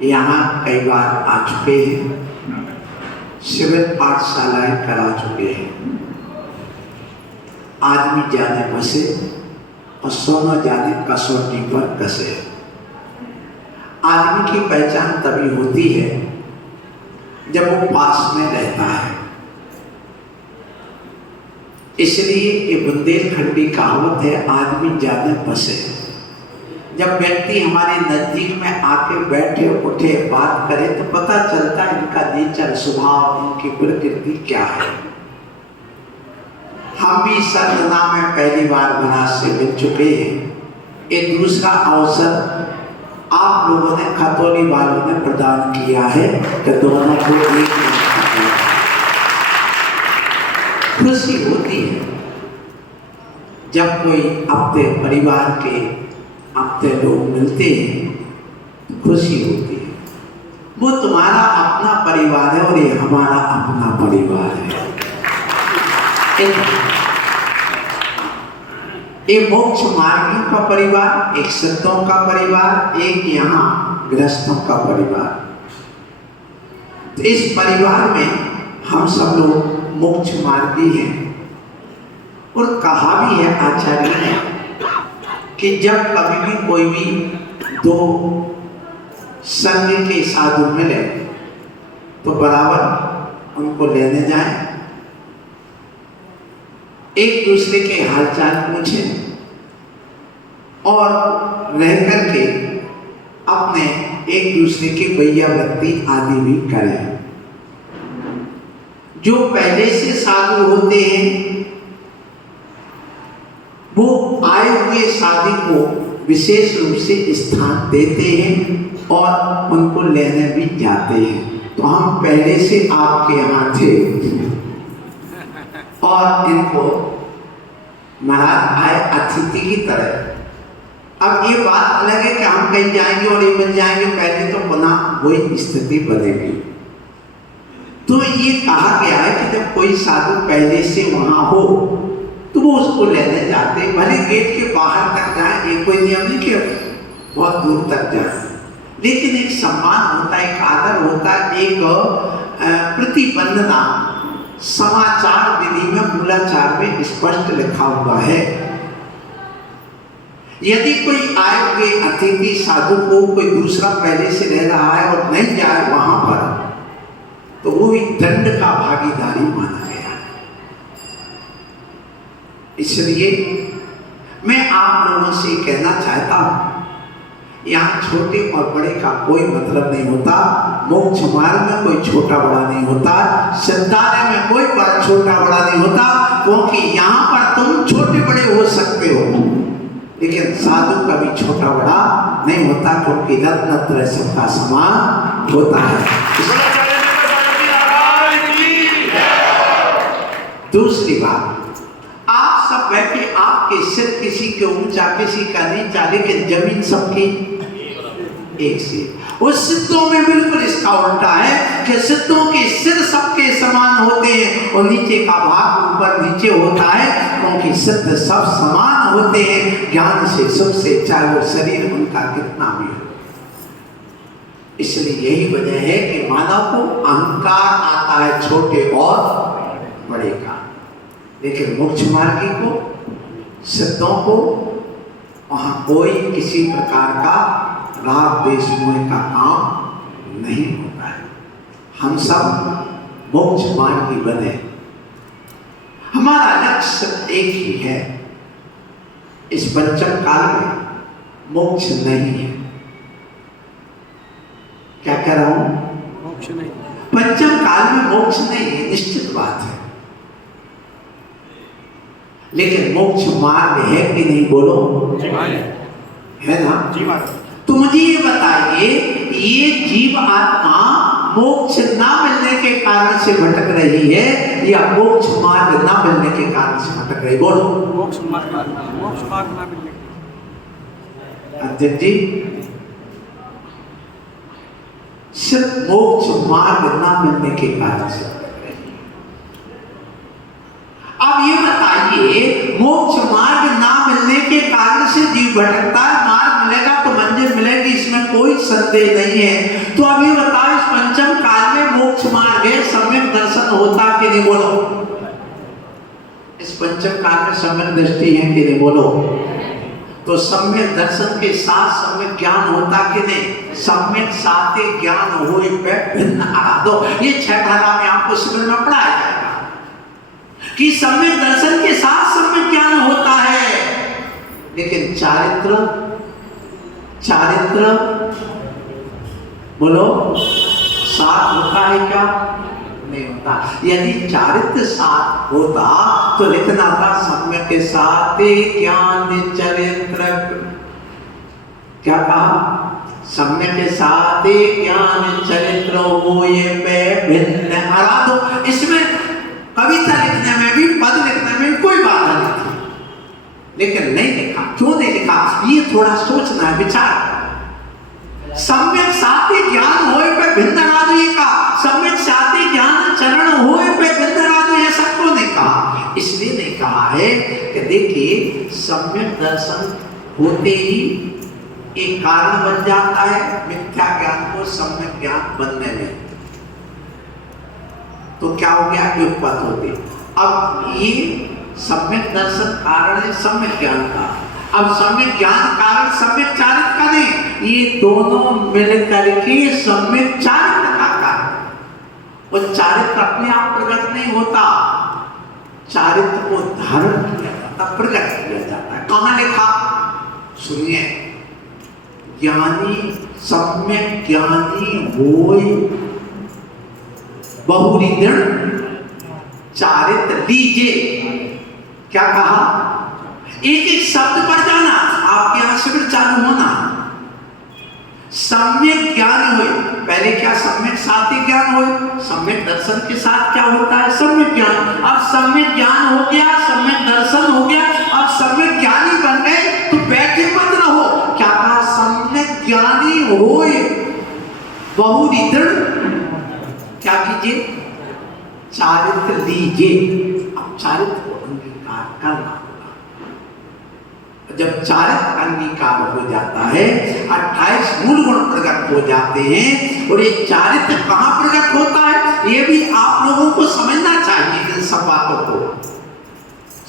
यहाँ कई बार आ चुके हैं, शिविर पाठशालाएं करा चुके हैं। आदमी जाने बसे और सोना जाने कसौटी पर कसे। आदमी की पहचान तभी होती है जब वो पास में रहता है। इसलिए ये बुंदेलखंडी कहावत है, आदमी जाने बसे। जब व्यक्ति हमारे नजदीक में आके बैठे उठे बात करे तो पता चलता है इनका नेचर, स्वभाव, इनकी प्रकृति क्या है। हम भी सतनाम में पहली बार बनारस से मिल चुके हैं। एक दूसरा अवसर आप लोगों ने, खतौली वालों ने प्रदान किया है कि दोनों को एक खुशी होती है जब कोई अपने परिवार के अपने लोग मिलते हैं, खुशी होती है। वो तुम्हारा अपना परिवार है और ये हमारा अपना परिवार है। एक मोक्ष मार्गियों का परिवार, एक संतों का परिवार, एक यहाँ गृहस्थों का परिवार। तो इस परिवार में हम सब लोग मोक्ष मार्गी हैं। और कहा भी है आचार्य ने कि जब कभी भी कोई भी दो संघ के साधु मिले तो बराबर उनको लेने जाएं, एक दूसरे के हालचाल पूछें और रह करके अपने एक दूसरे की वैयावृत्ति आदि भी करें। जो पहले से साधु होते हैं वो आए हुए साधु को विशेष रूप से स्थान देते हैं और उनको लेने भी जाते हैं। तो हम पहले से आपके यहाँ थे और इनको महाराज आए अतिथि की तरह। अब ये बात अलग है कि हम कहीं जाएंगे और ये मिल जाएंगे, पहले तो पुनः वही स्थिति बनेगी। तो ये कहा गया है कि जब कोई साधु पहले से वहां हो तो वो उसको लेने जाते हैं, भले गेट के बाहर तक जाए, ये कोई नियम नहीं कि बहुत दूर तक जाए, लेकिन एक सम्मान होता है, एक आदर होता है, एक प्रतिबंधना समाचार विधि में मूलाचार में स्पष्ट लिखा हुआ है। यदि कोई आए हुए अतिथि साधु को कोई दूसरा पहले से रह रहा है और नहीं जाए वहां पर, तो वो भी दंड का भागीदारी माना गया। इसलिए मैं आप लोगों से कहना चाहता हूं, यहाँ छोटे और बड़े का कोई मतलब नहीं होता। मोक्ष मार्ग में कोई छोटा बड़ा नहीं होता, सिद्धालय में कोई बड़ा छोटा बड़ा नहीं होता, क्योंकि यहाँ पर तुम छोटे बड़े हो सकते हो लेकिन साधु का भी छोटा बड़ा नहीं होता, क्योंकि रत्न सबका समान होता है। दूसरी बात, आप सब बैठे, आपके सिर किसी के ऊंचा किसी का नीचा, लेकिन जमीन सबकी एक सी। उस सिद्धों में बिल्कुल इसका उल्टा है कि सिद्धों के सिर सबके समान होते हैं और नीचे का भाग ऊपर नीचे होता है, क्योंकि सिद्ध सब समान होते हैं ज्ञान से, सुख से, चाहे वो शरीर उनका कितना भी हो। इसलिए यही वजह है कि मानव को अहंकार आता है छोटे और बड़े का, लेकिन मोक्ष मार्गी को, सिद्धों को वहां कोई किसी प्रकार का राग द्वेष मोह का काम नहीं होता है। हम सब मोक्ष मार्गी बने, हमारा लक्ष्य एक ही है। इस पंचम काल में मोक्ष नहीं है। क्या कह रहा हूं? मोक्ष नहीं। पंचम काल में मोक्ष नहीं है, निश्चित बात है, लेकिन मोक्ष मार्ग है कि नहीं? बोलो। है ना? तो मुझे ये बताइए, ये जीव आत्मा मोक्ष ना मिलने के कारण से भटक रही है या मोक्ष मार्ग ना मिलने के कारण से भटक रही? बोलो। मोक्ष मार्ग ना मिलने के। अध्यक्ष जी, सिर्फ मोक्ष मार्ग ना मिलने के कारण से भटक रही। अब ये बताइए, मोक्ष मार्ग ना मिलने के कारण से जीव भटकता है, मार्ग मिलेगा तो मंजिल मिलेगी, इसमें कोई संदेह संदेह नहीं है। तो अभी बताओ इस पंचम काल में मोक्ष मार्ग है, सम्यक दर्शन होता कि नहीं? बोलो, इस पंचम काल में सम्यक दृष्टि है कि नहीं? बोलो। तो सम्यक दर्शन के साथ सम्यक ज्ञान होता कि नहीं? सम्यक साथे ज्ञान होए पे भिन्न आराधो, ये 6 धारा में आपको शिविर में पढ़ाया जाएगा कि सम्यक दर्शन के साथ सम्यक ज्ञान होता है, लेकिन चारित्र बोलो साथ होता है क्या? नहीं होता। यदि चारित्र साथ होता तो लिखना था सम्यक के साथ ज्ञान चरित्र, क्या कहा? सम्यक के साथ ज्ञान चरित्र होए पे भिन्न आराधो। इसमें कविता लिखने में भी, पद लिखने में कोई बाधा नहीं थी, लेकिन नहीं लिखा। क्यों नहीं लिखा? ये थोड़ा सोचना है, विचार। सम्यक साथी ज्ञान होए पे भिन्न आराधो ये कहा, सम्यक साथी ज्ञान चरण होए पे भिन्न आराधो ये सबको नहीं कहा। इसलिए नहीं कहा है कि देखिए सम्यक दर्शन होते ही एक कारण बन जाता है मिथ्या ज्ञान को सम्यक ज्ञान बनने में। तो क्या हो गया? युगपत होते। अब ये सम्यक दर्शन कारण है सम्यक ज्ञान का, अब सम्यक ज्ञान कारण सम्यक चारित्र का नहीं, ये दोनों मिलकर के सम्यक चारित्र का कारण। और चारित्र अपने आप प्रकट नहीं होता, चारित्र को धारण किया जाता, प्रकट किया जाता है। कहां लिखा? सुनिए, ज्ञानी सम्यक ज्ञानी होय बहुरिदृढ़ चारित्र लीजे। क्या कहा? एक एक शब्द पर जाना, आपके यहां शिविर चालू होना। सम्यक ज्ञान हुए, पहले क्या? सम्यक साथी ज्ञान हुए, सम्यक दर्शन के साथ क्या होता है? सम्यक ज्ञान। अब सम्यक ज्ञान हो गया, सम्यक दर्शन हो गया, अब सम्यक ज्ञानी बन गए तो बैठे मत रहो। क्या कहा? सम्यक ज्ञानी होए बहुरिदृढ़, क्या कीजिए? चारित्र लीजिए। अब चारित्र को अंगीकार करना होगा। जब चारित्र अंगीकार हो जाता है, 28 मूल गुण प्रकट हो जाते हैं। और ये चारित्र कहां प्रकट होता है ये भी आप लोगों को समझना चाहिए इन सब बातों को।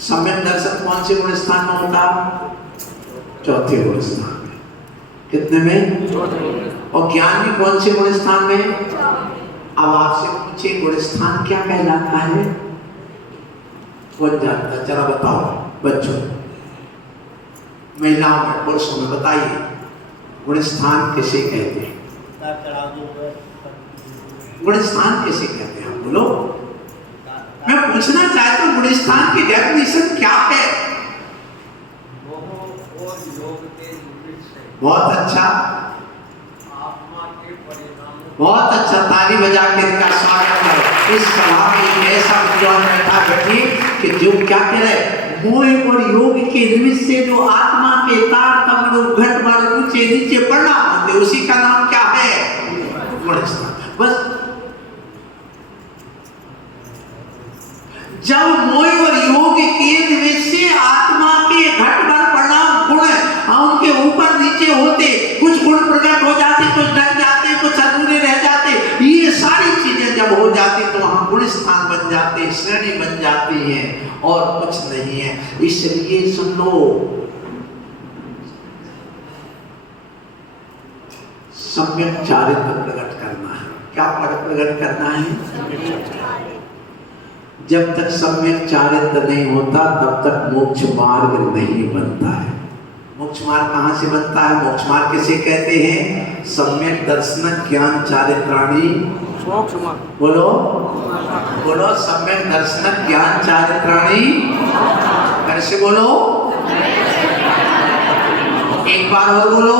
सम्यक दर्शन कौन से गुण स्थान में होता? चौथे गुण स्थान में। कितने में? और ज्ञान भी कौन से गुण स्थान में? अब आपसे पूछे गुण स्थान क्या कहलाता है? कौन जानता? जरा बताओ बच्चों, महिलाओं में, पुरुषों में बताइए, गुण स्थान किसे कहते हैं? गुण स्थान किसे कहते हैं? बोलो। मैं पूछना चाहता हूँ गुण स्थान की डेफिनेशन क्या है? बहुत अच्छा, बहुत अच्छा, ताली बजा के इनका स्वागत करो। इस सभा में एक ऐसा विद्वान बैठा बैठी कि जो क्या कह रहे, मोह और योग के निमित्त से जो आत्मा के तार तमड़ो घट बढ़ ऊंचे नीचे परिणाम होते, उसी का नाम क्या है? गुण स्थान। बस जब मोह और योग के निमित्त से आत्मा के घट बढ़ परिणाम गुण उनके ऊपर नीचे होते, कुछ गुण प्रकट हो जाते, कुछ डर जाते, कुछ अधूरे रह जाते, ये सारी चीजें जब हो जाती तो वहां गुण स्थान बन जाते, श्रेणी बन जाती है और कुछ नहीं है। इसलिए सुन लो, सम्यक चारित्र प्रकट करना है। क्या प्रकट करना है? जब तक सम्यक चारित्र नहीं होता तब तक मोक्ष मार्ग नहीं बनता है। मोक्ष मार्ग कहाँ से बनता है? मोक्ष मार्ग किसे कहते हैं? सम्यक दर्शन ज्ञान चारित्राणि मोक्ष मार्ग। बोलो बोलो, सम्यक दर्शन ज्ञान चारित्राणि। कैसे बोलो? एक बार और बोलो।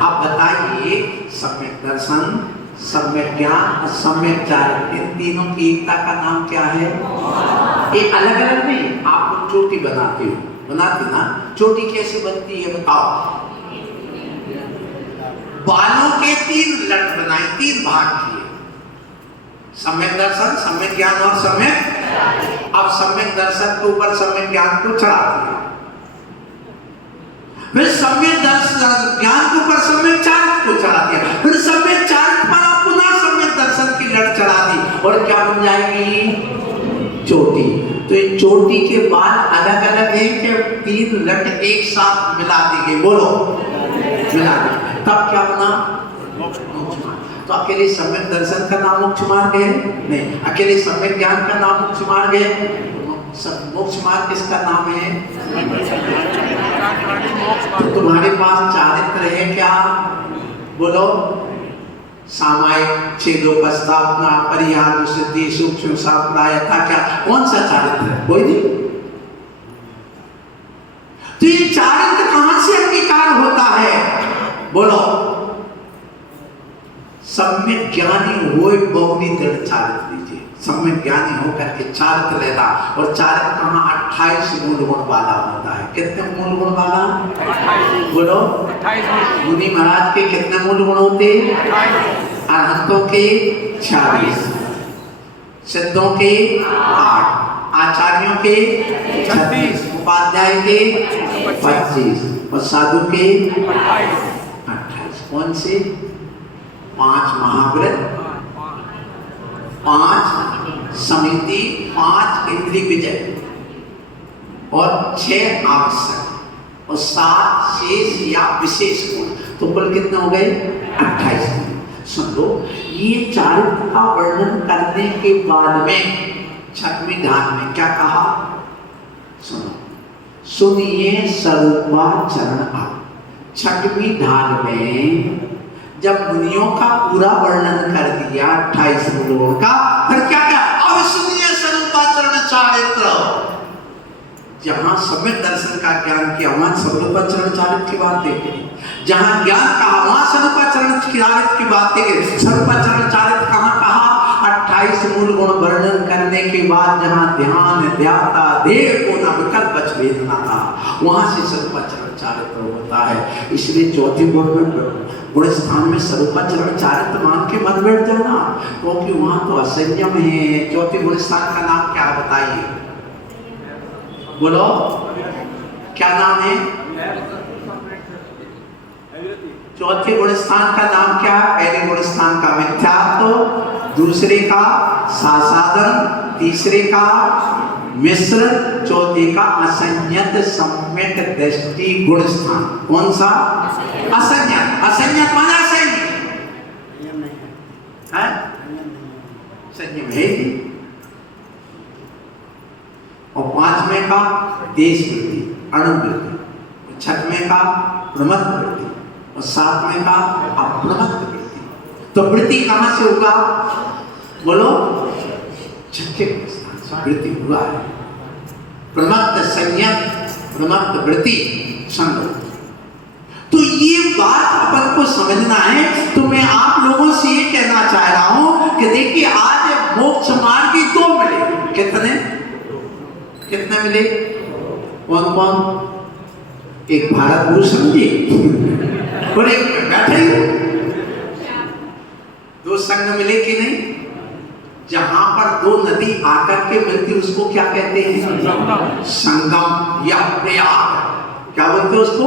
आप बताइए, सम्यक दर्शन, सम्यक ज्ञान और सम्यक चारित्र, इन तीनों की एकता का नाम क्या है? ये अलग अलग नहीं। आप लोग चोटी बनाते हो, बनाते ना? चोटी कैसे बनती है बताओ? बालों के 3 लट बनाए, 3 भाग किए, सम्यक दर्शन, सम्यक ज्ञान और सम्यक। अब सम्यक दर्शन के ऊपर सम्यक ज्ञान को चढ़ा दिया, फिर सम्यक दर्शन ज्ञान के ऊपर सम्यक चारित्र को चढ़ा दिया, फिर सम्यक चारित्र पर आप पुनः सम्यक दर्शन की लट चढ़ा दी और क्या बन जाएगी? चोटी। तो ये चोटी के बाद अलग अलग है कि तीन लट एक साथ मिला दी गई, बोलो मिला दी, तब क्या बना? मोक्ष मार्ग। तो अकेले सम्यक दर्शन का नाम मोक्ष मार्ग है? नहीं। अकेले सम्यक ज्ञान का नाम मोक्ष मार्ग है? मोक्ष मार्ग किसका नाम है? तो तुम्हारे पास चारित्र है क्या? बोलो। सामायिक, छेदोपस्थापना, परिहार, सिद्धि, सूक्ष्म, साप्रायता, क्या कौन सा चारित्र है? कोई नहीं। तो ये चारित्र कहां से अंगीकार होता है? बोलो। सम्यक ज्ञानी होए बहुनी दृढ़ चारित्र लीजिए। सम्यक ज्ञानी होकर के चारित्र लेता, और चारित्र कहाँ? 28 मूल गुण वाला होता है। कितने मूल गुण वाला? बोलो। मुनि महाराज के कितने मूल गुण होते? अरहंतों के 46, सिद्धों के 8, आचार्यों के 36, उपाध्याय के 25 और साधु के 28। कौन से? 5 महाव्रत, 5 समिति, 5 इंद्रिय विजय और 6 आवश्यक और 7 शेष या विशेष गुण। तो कुल कितने हो गए? 28। सुन लो, ये चारित्र का वर्णन करने के बाद में 6वें ध्यान में क्या कहा? सुनो, सुनिए स्वरूपाचरण। आप 6वें ध्यान में जब मुनियों का पूरा वर्णन कर दिया 28 मूलों का, फिर क्या क्या? अब सुनिए स्वरूपाचरण चारित्र। जहां सम्यक दर्शन का ज्ञान किया वहां स्वरूपाचरण चारित्र की बात देखें, जहां ज्ञान कहा वहां स्वरूपाचरण चारित्र की बात देखें। स्वरूपाचरण चारित्र कहां कहा? 28 मूल गुण वर्णन करने के बाद जहां ध्यान ध्याता देव को न विकल्प वेदना था, वहां से स्वरूपाचरण चारित्र होता है। इसलिए चौथे गुण में गुण स्थान में स्वरूपाचरण चारित्र मान के मत बैठ जाना, क्योंकि वहां तो असंयम है। चौथे गुण स्थान का नाम क्या है बताइए? बोलो, क्या नाम है? चौथे गुण स्थान का नाम क्या है? पहले गुण स्थान का मिथ्यात्व, दूसरे का सासादन, तीसरे का मिश्र, चौथे का असंयत सम्यक दृष्टि गुण स्थान। कौन सा? असंयत। असंयत माना संयम है, संयम है। और 5वें का देश वृत्ति, अणुवृत्ति, 6वें का प्रमत्त वृत्ति और 7वें का अप्रमत्त वृत्ति। तो वृत्ति कहां से होगा? बोलो। 6ठे वृत्ति हुआ है। प्रमत्त संयम, प्रमत्त वृत्ति। सुन लो, तो ये बात अपन को समझना है। तो मैं आप लोगों से ये कहना चाह रहा हूं कि देखिए, आज मोक्ष मार्ग 2 मिले। कितने कितने मिले? कौन कौन? एक भारत भूषण जी और एक बैठे हो। 2 संघ मिले कि नहीं? जहां पर 2 नदी आकर के मिलती उसको क्या कहते हैं? संगम या प्रयाग। क्या बोलते हैं उसको?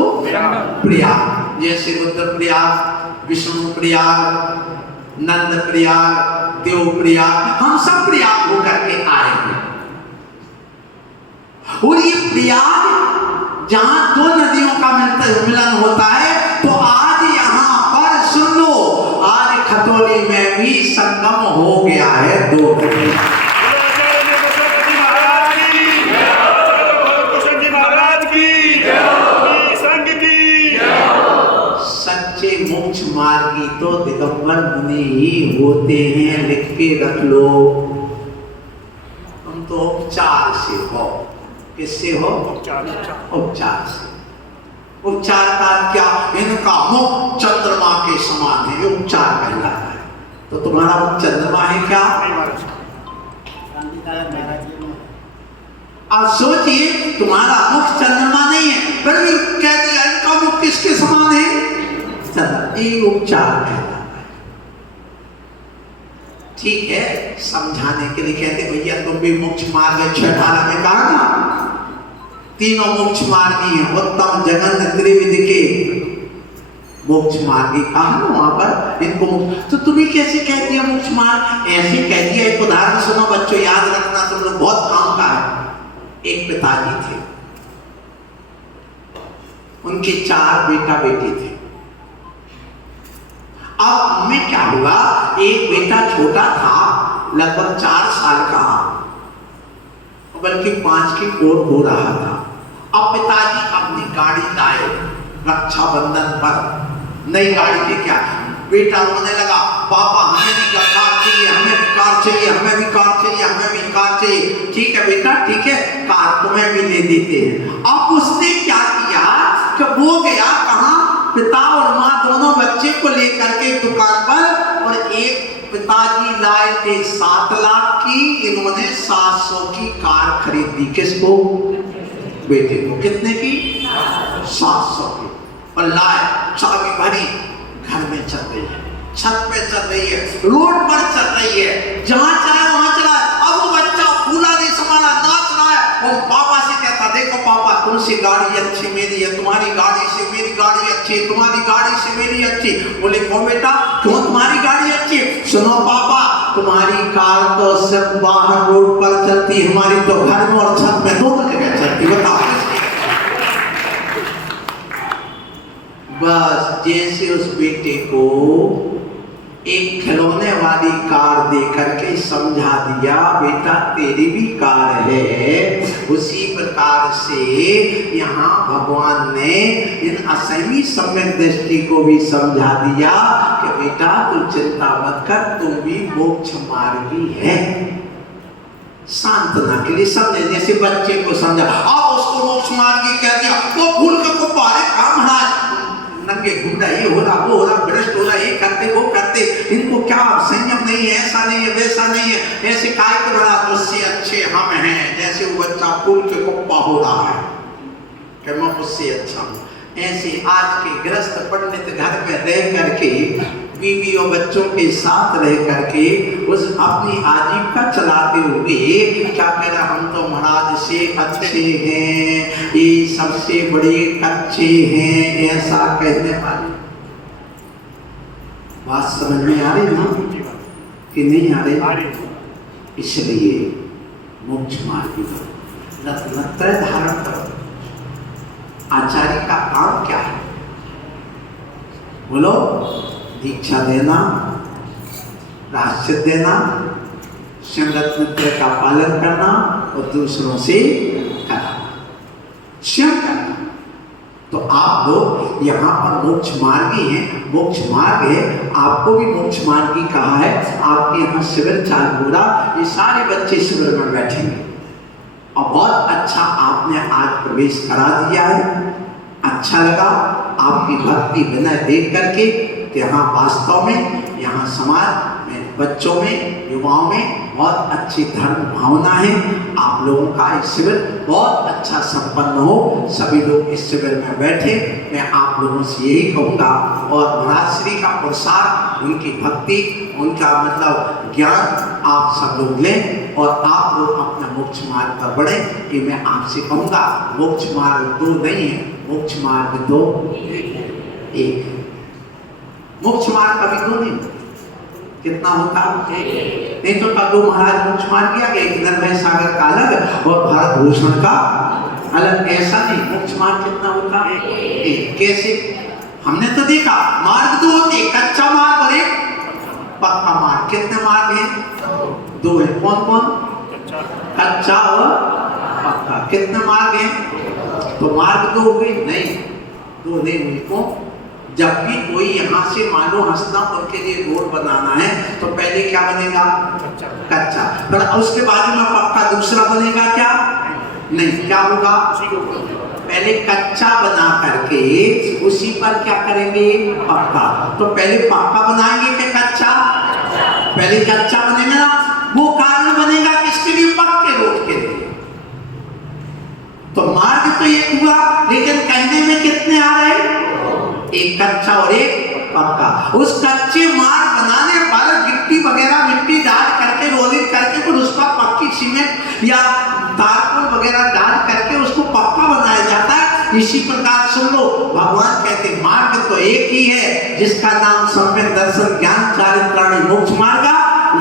प्रयाग। जैसे रुद्र प्रयाग, विष्णु प्रयाग, नंद प्रयाग, देव प्रयाग, हम सब प्रयाग होकर के आए हैं। और ये प्रयाग जहां 2 नदियों का मिलन होता है, तो आज यहां पर सुन लो, आज खतौली में भी संगम हो गया है 2 नदी। सच्चे मोक्ष मार्गी तो दिगंबर मुनि ही होते हैं, लिख के रख लो। तुम तो उपचार से हो। किससे हो? उपचार से। उपचार का क्या? इनका मुख चंद्रमा के समान है, ये उपचार कहलाता है। तो तुम्हारा मुख चंद्रमा है क्या? आप सोचिए, तुम्हारा मुख चंद्रमा नहीं है, फिर भी कह दिया इनका मुख किसके समान है? चंद्रमा। ये उपचार कहलाता है। ठीक है, समझाने के लिए कहते भैया तुम भी मोक्ष मार्ग 6:18 में कहा ना, तीनों मोक्ष मार्गी हैं। उत्तम जगन त्रिविध के मोक्ष मार्गी कहा ना वहां पर इनको। तो तुम्हें कैसे कह दिया मोक्ष मार्ग? ऐसे कह दिया। एक उदाहरण सुनो बच्चों, याद रखना, तुम लोग बहुत काम का है। एक पिताजी थे, उनके 4 बेटा बेटी थे। अब उनमें क्या हुआ, एक बेटा छोटा था, लगभग 4 साल का, बल्कि 5 की ओर हो रहा था। अब पिताजी अपनी गाड़ी लाए रक्षाबंधन पर, नई गाड़ी लेके आए। बेटा रोने लगा, पापा हमें भी कार चाहिए, हमें भी कार चाहिए, हमें भी कार चाहिए, हमें भी कार चाहिए। ठीक है बेटा, ठीक है, कार तुम्हें भी ले देते हैं। अब उसने क्या किया कि वो गया कहाँ, पिता और माँ दोनों बच्चे को लेकर के दुकान पर, और एक पिताजी लाए थे 7 लाख की, इन्होंने 700 की कार खरीदी। किसको? बेटे को। कितने की? 700 की। और लाए, चाबी भरी, घर में चल रही है, छत पे चल रही है, रोड पर चल रही है, जहां चाहे वहां चला। अब वो बच्चा फूला नहीं संभाला, नाच रहा है। वो पापा से कहता, देखो पापा, तुमसे गाड़ी अच्छी मेरी है, तुम्हारी गाड़ी से मेरी गाड़ी अच्छी, तुम्हारी गाड़ी से मेरी अच्छी। बोले क्यों बेटा, क्यों तुम्हारी गाड़ी अच्छी? सुनो पापा, तुम्हारी कार तो सिर्फ बाहर रोड पर चलती, हमारी तो घर में और छत में दोनों जगह चलती। बताओ। बस जैसे उस बेटे को एक खिलौने वाली कार दे करके समझा दिया, बेटा तेरी भी कार है, उसी प्रकार से यहाँ भगवान ने इन असमी सम्यक दृष्टि को भी समझा दिया कि बेटा तू चिंता मत कर, तुम भी मोक्ष मार्गी है। सांत्वना के लिए समझे, जैसे बच्चे को समझा। अब उसको मोक्ष मार्गी कह दिया, वो भूल के को पारे काम महाराज नंगे घूमना, ये हो रहा, वो हो रहा, भ्रष्ट हो रहा, ये करते वो करते, इनको क्या संयम नहीं है, ऐसा नहीं है, वैसा नहीं है, ऐसे काय को बड़ा, तो उससे अच्छे हम हैं। जैसे वो बच्चा फूल के कुप्पा हो रहा है कि मैं उससे अच्छा हूँ। ऐसे आज के गृहस्थ पंडित घर में रह करके, बीवी और बच्चों के साथ रह करके उस अपनी आजीविका चलाते हुए क्या कह रहा, हम तो महाराज से अच्छे हैं, ये सबसे बड़े कच्चे हैं, ऐसा कहने वाले। बात समझ में आ रही ना कि नहीं आ रही? इसलिए मोक्ष मार्ग रत्नत्रय धारण करो। आचार्य का काम क्या है? बोलो। दीक्षा देना, प्रायश्चित देना, संगत का पालन करना और दूसरों से कराना, स्वयं करना। तो आप लोग यहाँ पर मोक्ष मार्गी हैं, मोक्ष मार्ग है, आपको भी मोक्ष मार्गी कहा है। आपके यहाँ शिविर चालू हो रहा, ये सारे बच्चे शिविर में बैठेंगे और बहुत अच्छा आपने आज प्रवेश करा दिया है। अच्छा लगा आपकी भक्ति विनय देख करके। यहाँ वास्तव में यहाँ समाज में, बच्चों में, युवाओं में बहुत अच्छी धर्म भावना है। आप लोगों का इस शिविर बहुत अच्छा संपन्न हो, सभी लोग इस शिविर में बैठे, मैं आप लोगों से यही कहूँगा। और महाराज श्री का प्रसाद, उनकी भक्ति, उनका मतलब ज्ञान आप सब लोग लें और आप लोग अपना मोक्ष मार्ग पर बढ़े। कि मैं आपसे कहूँगा, मोक्ष मार्ग 2 नहीं है, मोक्ष मार्ग 2 एक है। मोक्ष मार्ग कभी 2 नहीं, कितना होता? नहीं तो कभी महाराज मोक्ष मार्ग किया गया, एक नर्मय सागर का अलग और भारत भूषण का अलग, ऐसा नहीं। मोक्ष मार्ग कितना होता? एक। कैसे? हमने तो देखा मार्ग 2 होते, कच्चा मार्ग और एक पक्का मार्ग। कितने मार्ग हैं? 2 है। कौन कौन? कच्चा और पक्का। कितने मार्ग हैं? तो मार्ग 2 हुए? नहीं, 2 नहीं हुए। क्यों? जब भी कोई यहाँ से मान लो हस्तिनापुर के लिए रोड बनाना है तो पहले क्या बनेगा? कच्चा। पर उसके बाद में पक्का दूसरा बनेगा क्या? नहीं। क्या होगा? पहले कच्चा बना करके उसी पर क्या करेंगे? पक्का। तो पहले पक्का बनाएंगे कि कच्चा? पहले कच्चा बनेगा ना। वो कारण बनेगा किसके लिए? पक्के रोड के लिए। तो मार्ग तो एक हुआ, लेकिन कहने में कितने आ रहे? एक कच्चा और एक पक्का। उस कच्चे मार्ग बनाने पर गिट्टी वगैरह मिट्टी डाल करके, रोलिंग करके, फिर उस पर पक्की सीमेंट या तारकोल वगैरह डाल करके उसको पक्का बनाया जाता है। इसी प्रकार सुन लो, भगवान कहते मार्ग तो एक ही है, जिसका नाम सम्यक दर्शन ज्ञान चारित्राणी मोक्ष मार्ग।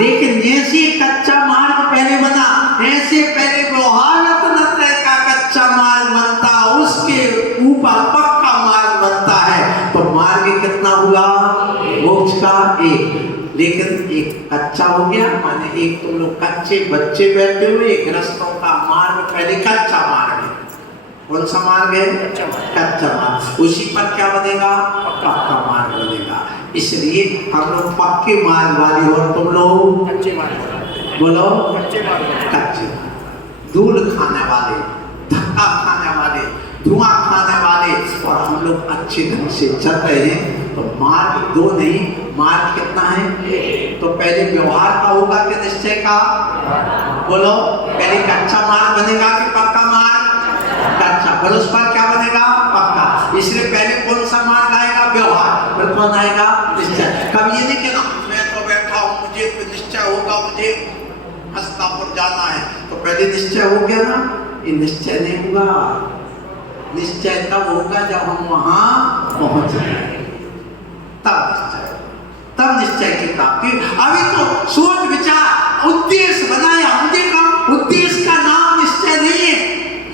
लेकिन जैसे कच्चा मार्ग पहले बना, ऐसे पहले व्यवहार रत्न का कच्चा मार्ग बनता, उसके ऊपर पक्का मार्ग बनता है। तो मार्ग कितना हुआ मोक्ष का? एक। लेकिन एक कच्चा हो गया, माने एक तुम लोग कच्चे बच्चे बैठे हुए, गृहस्थों का मार्ग पहले कच्चा मार्ग है। कौन सा मार्ग है? कच्चा मार्ग। उसी पर क्या बनेगा? पक्का मार्ग बनेगा। इसलिए हम लोग पक्के मार्ग वाले और तुम लोग कच्चे मार्ग। बोलो कच्चे मार्ग। धूल खाने वाले, धक्का खाने वाले, धुआं खाने वाले, और हम लोग अच्छे ढंग से चल रहे हैं। तो मार्ग दो नहीं, मार्ग कितना है? तो पहले व्यवहार का होगा कि निश्चय का? बोलो पहले कच्चा मार्ग बनेगा कि पक्का मार्ग? कच्चा। फिर उस पर क्या बनेगा? पक्का। इसलिए पहले कौन सा मार्ग आएगा? व्यवहार। फिर कौन आएगा? निश्चय। कभी ये नहीं कहना मैं तो बैठा हूँ, मुझे निश्चय होगा, मुझे हस्तिनापुर जाना है, तो पहले निश्चय हो गया ना? ये निश्चय नहीं होगा। निश्चय तब होगा जब हम वहां पहुंच जाएंगे, तब निश्चय की प्राप्ति। अभी तो सोच विचार उद्देश्य बनाया, मुझे काम उद्देश्य का नाम निश्चय नहीं है।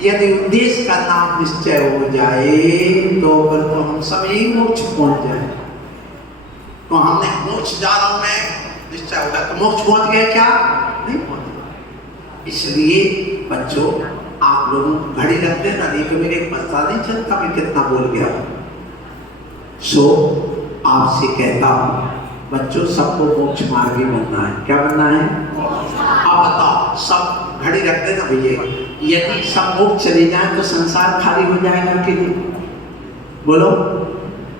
यदि उद्देश्य का नाम निश्चय हो जाए तो फिर तो हम सब यही मोक्ष पहुंच जाए। तो हमने मोक्ष जा रहा हूं मैं, निश्चय होगा तो मोक्ष पहुंच गया क्या? नहीं पहुंच। इसलिए बच्चों आप लोग घड़ी रख देना, नहीं तो मेरे पता नहीं चलता मैं कितना बोल गया। सो आपसे कहता हूं बच्चों, सबको मोक्ष मार्गी बनना है। क्या बनना है? अब बताओ, सब घड़ी रख देना भैया, यदि सब मोक्ष चले जाए तो संसार खाली हो जाएगा कि नहीं? बोलो।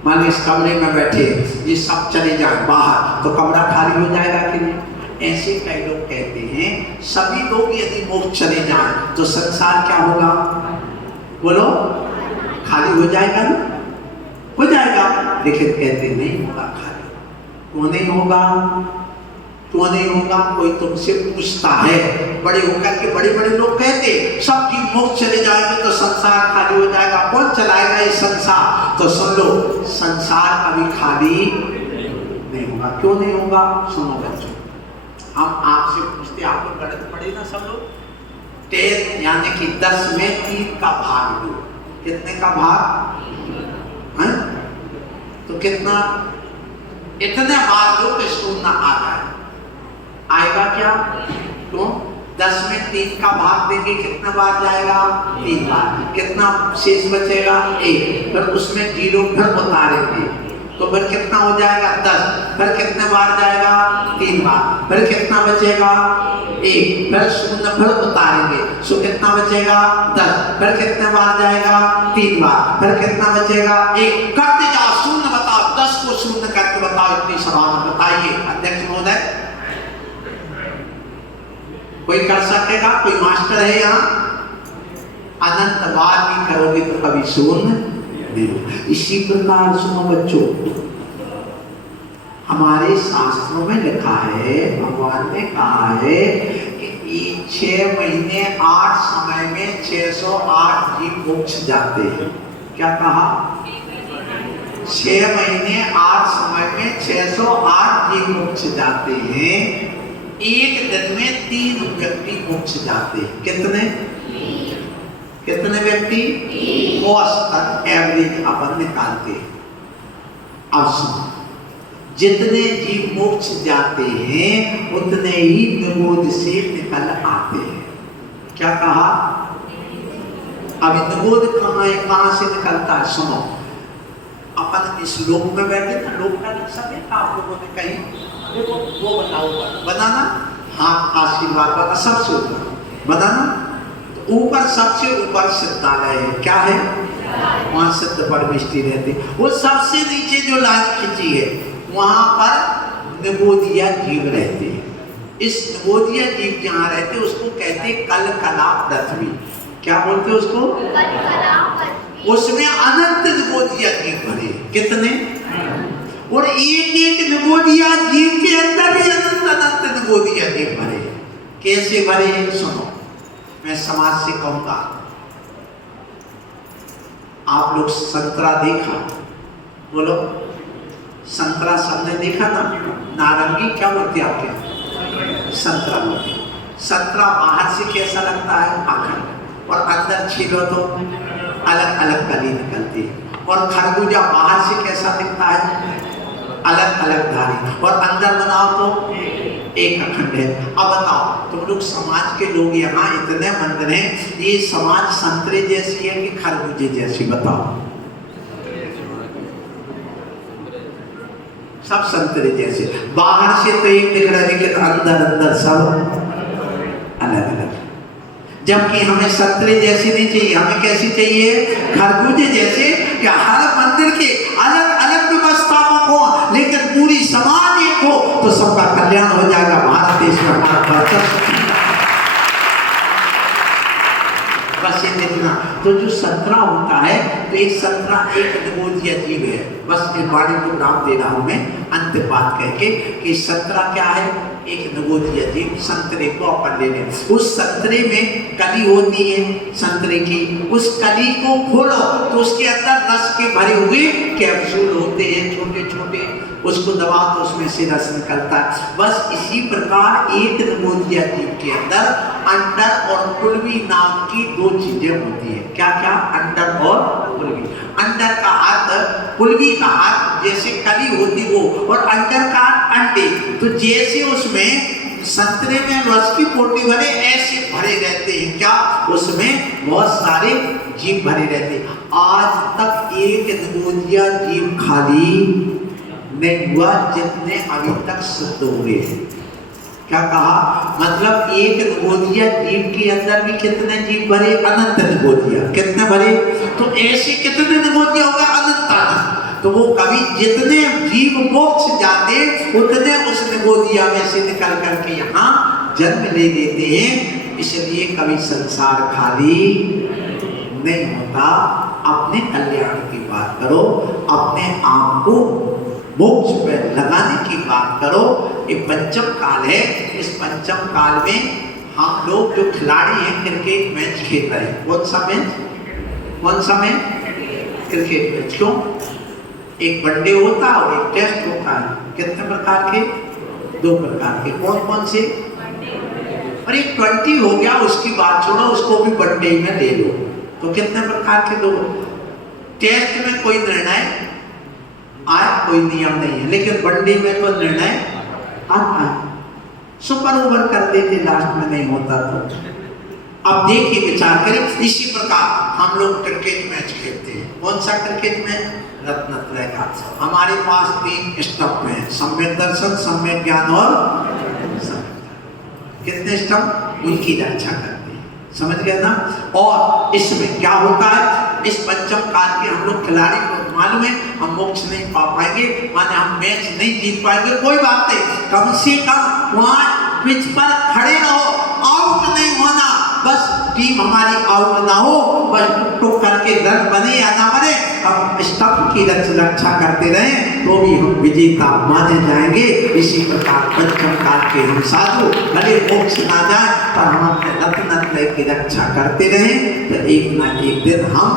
मान लो इस कमरे में बैठे ये सब चले जाए बाहर, तो कमरा खाली हो जाएगा कि नहीं? ऐसे कई लोग कहते हैं सभी लोग यदि मोक्ष चले जाए तो संसार क्या होगा? बोलो खाली हो जाएगा ना? हो जाएगा। लेकिन कहते नहीं होगा खाली। क्यों नहीं होगा? क्यों नहीं होगा? कोई तुमसे पूछता है, बड़े होकर के बड़े बड़े लोग कहते सब जीव मोक्ष चले जाएंगे तो संसार खाली हो जाएगा, कौन चलाएगा ये संसार? तो सुन लो, संसार कभी खाली नहीं होगा। क्यों नहीं होगा? सुनो बच्चों, हम आपसे पूछते, आप लोग गणित पढ़े ना सब लोग? 10 यानी कि 10 में 3 का भाग दो। कितने का भाग है? तो कितना? इतने भाग दो कि शून्य आ जाए। आएगा क्या? क्यों? 10 में 3 का भाग देंगे कितना बार जाएगा? 3 बार। कितना शेष बचेगा? 1। फिर उसमें 0 फिर उतारेंगे तो फिर कितना हो जाएगा? 10। फिर कितने बार जाएगा? 3 बार। फिर कितना बचेगा? 1। फिर शून्य फिर उतारेंगे, सो कितना बचेगा? 10। फिर कितने बार जाएगा? 3 बार। फिर कितना बचेगा? 1। करते जाओ, शून्य बताओ, 10 को शून्य करके बताओ। इतनी सवाल बताइए अध्यक्ष महोदय, कोई कर सकेगा? कोई मास्टर है यहाँ? अनंत बार भी करोगे तो कभी शून्य नहीं। इसी प्रकार सुनो बच्चों, हमारे शास्त्रों में लिखा है, भगवान ने कहा है कि 6 महीने 8 समय में 608 जीव मोक्ष जाते हैं। क्या कहा? 6 महीने 8 समय में 608 जीव मोक्ष जाते हैं। एक दिन में 3 व्यक्ति मोक्ष जाते हैं। कितने व्यक्ति? औसतन एवरेज अपन निकालते हैं। अब सुनो, जितने जीव मोक्ष जाते हैं उतने ही निगोद से निकल आते हैं। क्या कहा? अभी निगोद कहाँ से निकलता है? सुनो, अपन इस लोक में बैठे ना, लोक का नक्शा देखा आप लोगों ने कहीं? देखो वो बनाओ, बनाना, हाँ आशीर्वाद बना, सबसे ऊपर बनाना। तो ऊपर सबसे ऊपर सिद्धालय है। क्या है? वहां सिद्ध परमेष्टि रहते। वो सबसे नीचे जो लाइन खींची है वहां पर निगोदिया जीव रहते हैं। इस निगोदिया जीव जहाँ रहते उसको कहते कल कला पृथ्वी। क्या बोलते उसको? उसमें अनंत निगोदिया जीव भरे। कितने? और एक एक निगोदिया जीव के अंदर भी अनंत अनंत निगोदिया जीव भरे। कैसे भरे? सुनो, मैं समाज से कहूंगा, आप लोग संतरा देखा? बोलो संतरा सबने देखा ना, नारंगी क्या बोलते हैं आपके, संतरा बोलते हैं। संतरा बाहर से कैसा लगता है, अखंड, और अंदर छीलो तो अलग अलग कली निकलती है। और खरबूजा बाहर से कैसा दिखता है, अलग अलग धारी, और अंदर बनाओ तो एक अखंड है। अब बताओ तुम लोग समाज के लोग यहाँ इतने मंदिर हैं, ये समाज संतरे जैसी है कि खरबूजे जैसी, बताओ। सब संतरे जैसे, बाहर से तो एक दिख रहा है लेकिन अंदर अंदर सब अलग अलग। जबकि हमें संतरे जैसी नहीं चाहिए, हमें कैसी चाहिए, खरबूजे जैसे, कि हर मंदिर के अलग अलग व्यवस्थापक हो लेकिन पूरी समाज एक हो तो सबका कल्याण हो जाएगा। भारत देश में हमारा बरकत। बस ये देखना, तो जो संतरा होता है तो एक संतरा एक निगोजिया जीव है। बस इस वाणी को नाम दे रहा हूं मैं अंतिम बात कह के कि संतरा क्या है, एक निगोजिया जीव। संतरे को अपन ले लें, उस संतरे में कली होती है संतरे की, उस कली को खोलो तो उसके अंदर रस के भरे हुए कैप्सूल होते हैं छोटे छोटे, उसको दबाओ तो उसमें से रस निकलता है। बस इसी प्रकार एक निगोजिया जीव के अंदर अंडर और कुल्वी नाम की दो चीजें होती है। क्या क्या, अंडर और कुल्वी। अंडर का अर्थ, कुल्वी का अर्थ जैसे कली होती वो, और अंडर का अंडे। तो जैसे उसमें संतरे में रस की पोटी भरे ऐसे भरे रहते हैं, क्या उसमें बहुत सारे जीव भरे रहते हैं। आज तक एक निगोजिया जीव खाली नहीं हुआ जितने अभी तक सिद्ध हुए हैं। क्या कहा, मतलब एक निगोजिया जीव के अंदर भी कितने जीव भरे, अनंत निगोजिया, कितने भरे, तो ऐसे कितने निगोजिया होगा, अनंत अनंत। तो वो कभी जितने जीव मोक्ष जाते उतने उस निगोजिया में से निकल करके यहाँ जन्म ले लेते हैं। इसलिए कभी संसार खाली नहीं होता। अपने कल्याण की बात करो, अपने आप को मोक्ष में लगाने की बात करो। ये पंचम काल है, इस पंचम काल में हम लोग जो खिलाड़ी हैं क्रिकेट मैच खेल रहे हैं। कौन सा मैच, कौन सा मैच, क्रिकेट मैच। क्यों, एक वनडे होता है और एक टेस्ट होता है। कितने प्रकार के, दो प्रकार के। कौन कौन से, और एक 20 हो गया, उसकी बात छोड़ो, उसको भी वनडे में ले लो। तो कितने प्रकार के, दो। टेस्ट में कोई निर्णय आज कोई नियम नहीं है, लेकिन वनडे में तो निर्णय आता है। सुपर ओवर कर देते, लास्ट में नहीं होता तो। अब देखिए, विचार करें, इसी प्रकार हम लोग क्रिकेट मैच खेलते हैं। कौन सा क्रिकेट मैच, रत्नत्रय का। हमारे पास 3 स्टंप हैं, सम्यक दर्शन, सम्यक ज्ञान और कितने स्टंप, उनकी रक्षा करते हैं, समझ गए ना। और इसमें क्या होता है, इस पंचम काल के हम लोग खिलाड़ी को मालूम है हम मोक्ष नहीं पा पाएंगे, माने हम मैच नहीं जीत पाएंगे, कोई बात नहीं, कम से कम वहां पिच पर खड़े रहो, आउट नहीं होना। बस टीम हमारी आउट ना हो, बस टुक करके रन बने या ना बने, हम स्टंप की रक्षा करते रहें तो भी हम विजेता माने जाएंगे। इसी प्रकार पंचम काल के हम साधु भले मोक्ष ना जाए पर हम अपने रत्नत्रय की रक्षा करते रहें तो एक ना एक दिन हम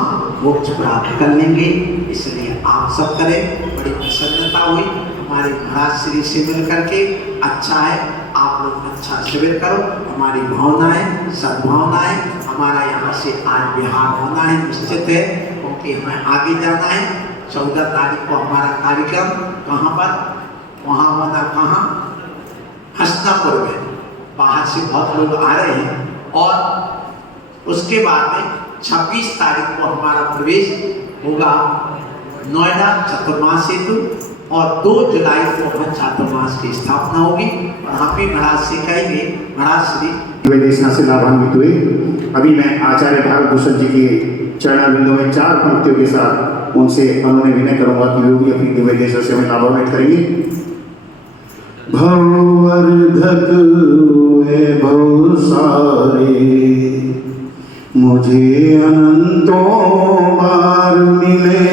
मोक्ष प्राप्त कर लेंगे। इसलिए आप सब करें। बड़ी प्रसन्नता हुई हमारे महाराज श्री से मिल करके, अच्छा है आप लोग अच्छा शिविर करो। हमारी भावनाएं, सद्भावनाएं, हमारा यहाँ से आज बिहार होना है निश्चित है, क्योंकि हमें आगे जाना है। 14 तारीख को हमारा कार्यक्रम कहाँ पर, वहाँ होना कहाँ, हस्तिनापुर में। बाहर से बहुत लोग आ रहे हैं। और उसके बाद में 26 तारीख को हमारा प्रवेश होगा नोएडा चतुर्मास हेतु, और 2 जुलाई को हम चातुर्मास की स्थापना होगी। और हम भी महाराज से कहेंगे, महाराज श्री निवेदना से लाभान्वित हुए। अभी मैं आचार्य भारत भूषण जी के चरणारविंदों में 4 पंक्तियों के साथ उनसे उन्होंने विनय करूंगा कि वो भी अपनी निवेदना से हमें लाभान्वित करेंगे। भववर्धक हुए भव सारे, मुझे अनंतों बार मिले।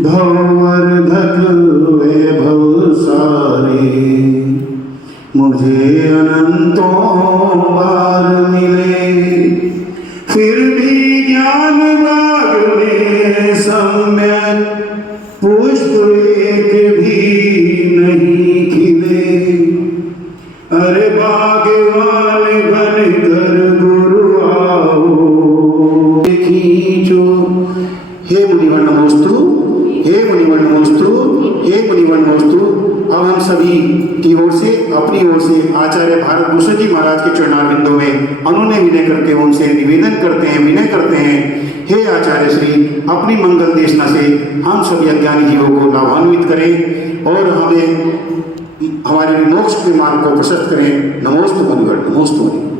भववर्धक हुए भव सारे, मुझे अनंतों बार मिले। फिर भी ज्ञान बाग में सम्यक पुष्प एक भी नहीं खिले, अरे बागवान बन कर गुरु आओ खींचो। हे मुनिवर नमोस्तु, हे मुनिवर नमोस्तु, हे मुनिवर नमोस्तु। अब हम सभी की ओर से, अपनी ओर से आचार्य भारत भूषण जी महाराज के चरणारविंदों में अनुनय विनय करते हुए उनसे निवेदन करते हैं, विनय करते हैं, हे आचार्य श्री, अपनी मंगल देशना से हम सभी अज्ञानी जीवों को लाभान्वित करें और हमें हमारे मोक्ष के मार्ग को प्रशस्त करें। नमोस्तु मुनिवर, नमोस्तु मुनिवर।